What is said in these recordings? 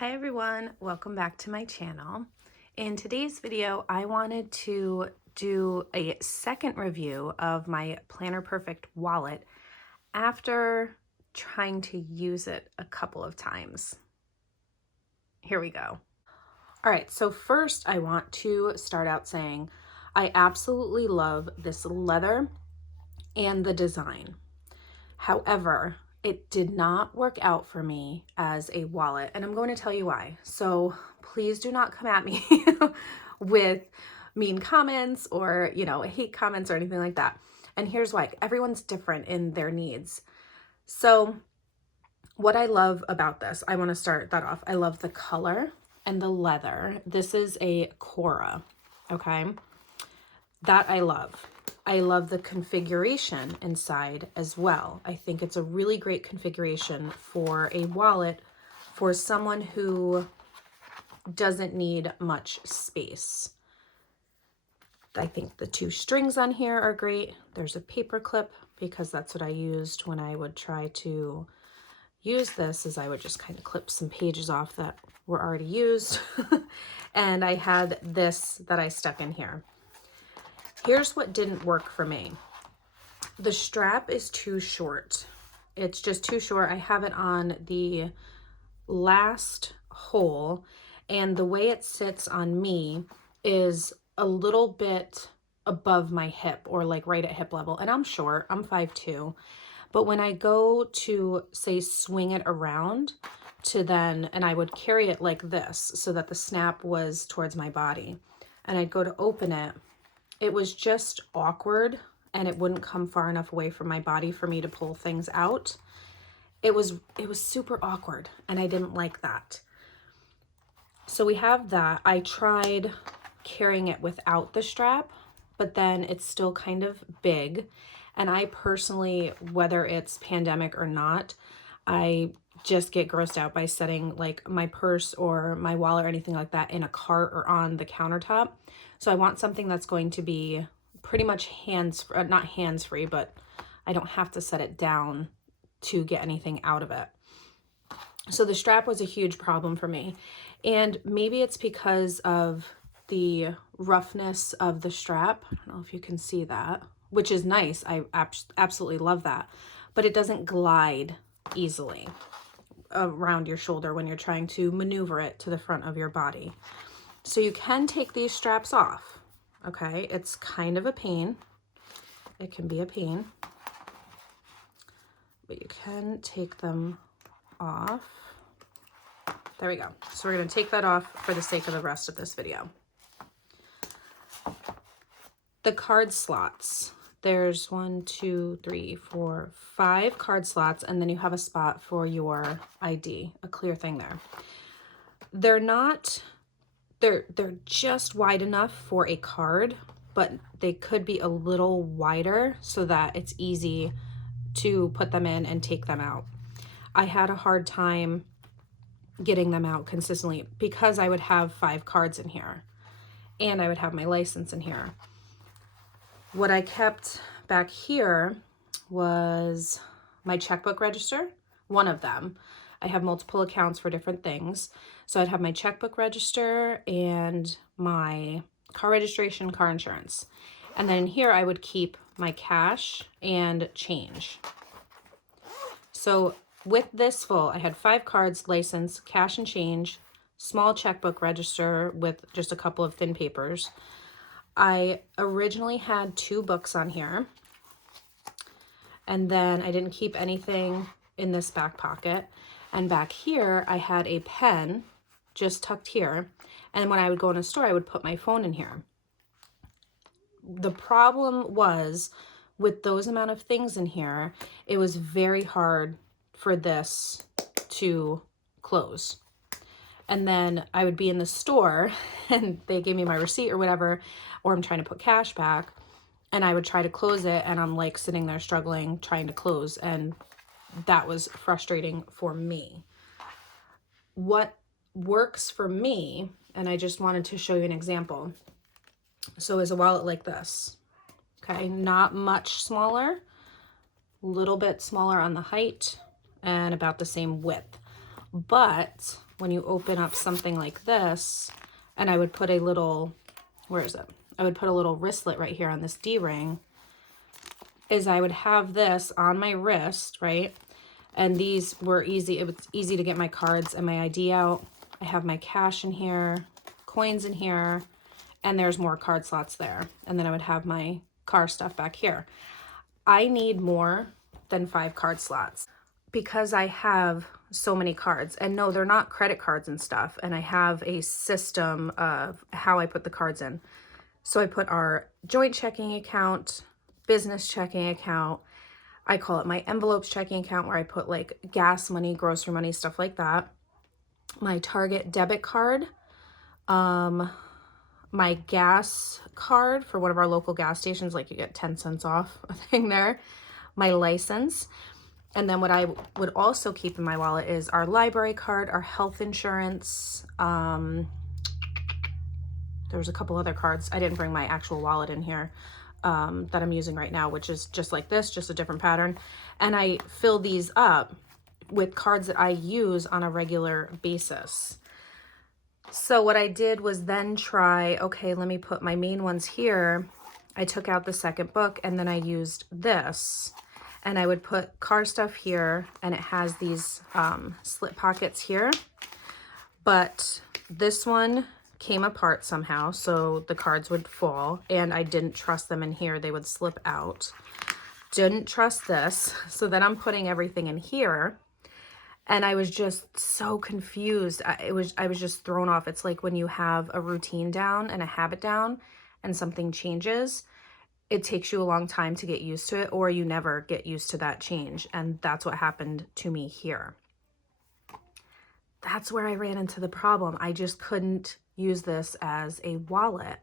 Hi everyone, welcome back to my channel. In today's video, I wanted to do a second review of my Planner Perfect wallet after trying to use it a couple of times. Here we go. All right, so first I want to start out saying I absolutely love this leather and the design. However, it did not work out for me as a wallet, and I'm going to tell you why. So please do not come at me with mean comments or, hate comments or anything like that. And here's why. Everyone's different in their needs. So what I love about this, I want to start that off. I love the color and the leather. This is a Cora, okay? That I love. I love the configuration inside as well. I think it's a really great configuration for a wallet for someone who doesn't need much space. I think the two strings on here are great. There's a paper clip because that's what I used when I would try to use this, is I would just kind of clip some pages off that were already used. And I had this that I stuck in here. Here's what didn't work for me. The strap is too short. It's just too short. I have it on the last hole, and the way it sits on me is a little bit above my hip, or like right at hip level. And I'm short, I'm 5'2". But when I go to, say, swing it around and I would carry it like this so that the snap was towards my body, and I'd go to open it, it was just awkward and it wouldn't come far enough away from my body for me to pull things out. It was super awkward and I didn't like that. So we have that. I tried carrying it without the strap, but then it's still kind of big. And I personally, whether it's pandemic or not, I just get grossed out by setting like my purse or my wallet or anything like that in a cart or on the countertop. So I want something that's going to be pretty much not hands-free, but I don't have to set it down to get anything out of it. So the strap was a huge problem for me. And maybe it's because of the roughness of the strap. I don't know if you can see that, which is nice. I absolutely love that. But it doesn't glide easily around your shoulder when you're trying to maneuver it to the front of your body. So you can take these straps off, okay? It's kind of a pain. It can be a pain, but you can take them off. There we go. So we're going to take that off for the sake of the rest of this video. The card slots. There's 5 card slots, and then you have a spot for your ID, a clear thing there. They're just wide enough for a card, but they could be a little wider so that it's easy to put them in and take them out. I had a hard time getting them out consistently because I would have 5 cards in here and I would have my license in here. What I kept back here was my checkbook register, one of them. I have multiple accounts for different things. So I'd have my checkbook register and my car registration, car insurance. And then in here I would keep my cash and change. So with this full, I had 5 cards, license, cash and change, small checkbook register with just a couple of thin papers. I originally had 2 books on here, and then I didn't keep anything in this back pocket. And back here, I had a pen just tucked here. And when I would go in a store, I would put my phone in here. The problem was with those amount of things in here, it was very hard for this to close. And then I would be in the store and they gave me my receipt or whatever, or I'm trying to put cash back and I would try to close it and I'm like sitting there struggling, trying to close. And that was frustrating for me. What works for me, and I just wanted to show you an example. So is a wallet like this, okay? Not much smaller, a little bit smaller on the height and about the same width. But when you open up something like this, and I would put a little, where is it? I would put a little wristlet right here on this D-ring, is I would have this on my wrist, right? And these were easy. It was easy to get my cards and my ID out. I have my cash in here, coins in here, and there's more card slots there. And then I would have my car stuff back here. I need more than 5 card slots because I have so many cards. And no, they're not credit cards and stuff. And I have a system of how I put the cards in. So I put our joint checking account, business checking account. I call it my envelopes checking account, where I put like gas money, grocery money, stuff like that. My Target debit card, my gas card for one of our local gas stations, like you get 10 cents off a thing there, my license. And then what I would also keep in my wallet is our library card, our health insurance. There's a couple other cards. I didn't bring my actual wallet in here that I'm using right now, which is just like this, just a different pattern. And I fill these up with cards that I use on a regular basis. So what I did was then try, okay, let me put my main ones here. I took out the second book, and then I used this, and I would put car stuff here, and it has these slip pockets here. But this one came apart somehow, so the cards would fall, and I didn't trust them in here. They would slip out. Didn't trust this. So then I'm putting everything in here. And I was just so confused. I was just thrown off. It's like when you have a routine down and a habit down and something changes, it takes you a long time to get used to it, or you never get used to that change. And that's what happened to me here. That's where I ran into the problem. I just couldn't use this as a wallet.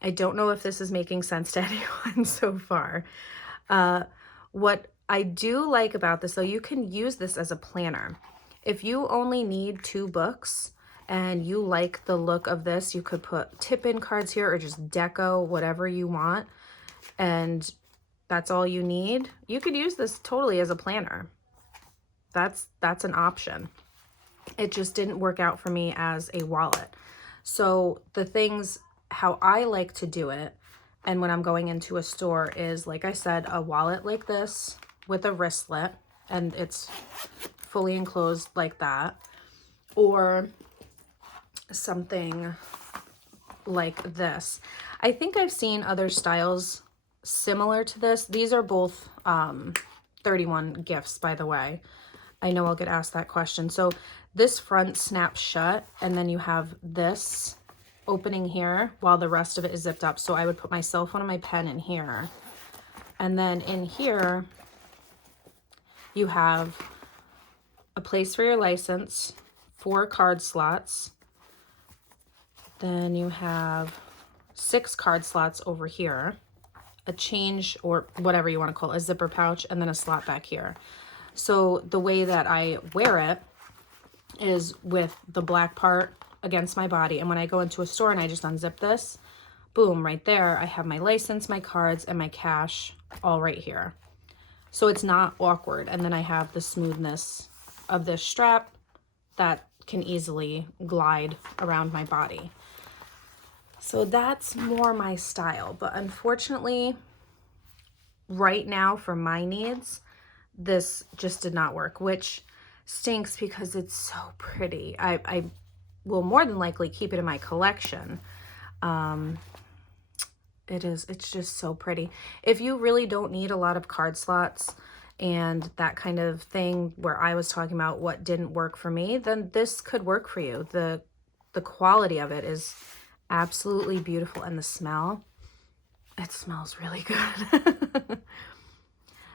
I don't know if this is making sense to anyone so far. What I do like about this, though, you can use this as a planner. If you only need 2 books and you like the look of this, you could put tip-in cards here or just deco, whatever you want, and that's all you need. You could use this totally as a planner. That's an option. It just didn't work out for me as a wallet. So the things, how I like to do it, and when I'm going into a store is, like I said, a wallet like this with a wristlet, and it's fully enclosed like that, or something like this. I think I've seen other styles similar to this. These are both 31 gifts, by the way. I know I'll get asked that question. So this front snaps shut, and then you have this opening here while the rest of it is zipped up. So I would put my cell phone and my pen in here. And then in here, you have a place for your license, 4 card slots. Then you have 6 card slots over here, a change or whatever you want to call it, a zipper pouch, and then a slot back here. So the way that I wear it is with the black part against my body. And when I go into a store and I just unzip this, boom, right there, I have my license, my cards, and my cash all right here. So it's not awkward. And then I have the smoothness of this strap that can easily glide around my body. So that's more my style. But unfortunately, right now for my needs, this just did not work, which stinks because it's so pretty. I will more than likely keep it in my collection. It's just so pretty. If you really don't need a lot of card slots and that kind of thing, where I was talking about what didn't work for me, then this could work for you. The quality of it is absolutely beautiful, and the smell, it smells really good.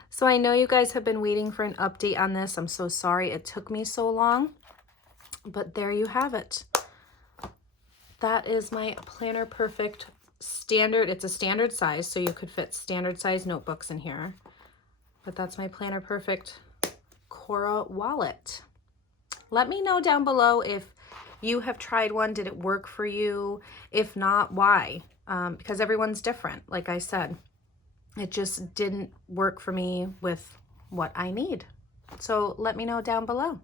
So I know you guys have been waiting for an update on this. I'm so sorry it took me so long, but there you have it. That is my Planner Perfect standard. It's a standard size, so you could fit standard size notebooks in here. But that's my Planner Perfect Cora wallet. Let me know down below if you have tried one. Did it work for you? If not, why? Because everyone's different, like I said. It just didn't work for me with what I need. So let me know down below.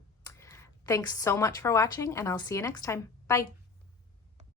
Thanks so much for watching, and I'll see you next time. Bye.